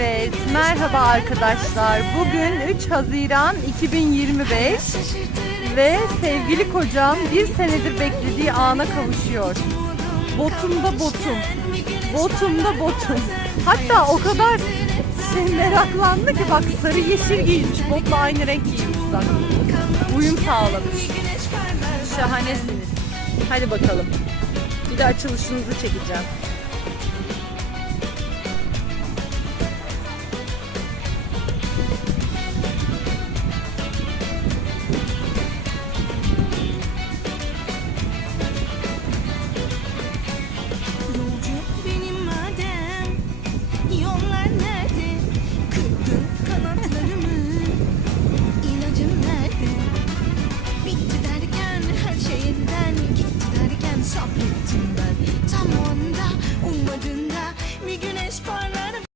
Evet, merhaba arkadaşlar. Bugün 3 Haziran 2025 ve sevgili kocam bir senedir beklediği ana kavuşuyor. Botumda botum. Botumda botum. Hatta o kadar şey meraklandı ki bak sarı yeşil giymiş. Botla aynı renk giymiş bak. Uyum sağlamış. Şahanesiniz. Hadi bakalım. Bir de açılışınızı çekeceğim. sapettim ben. Tam onda ummadığında bir güneş parlar.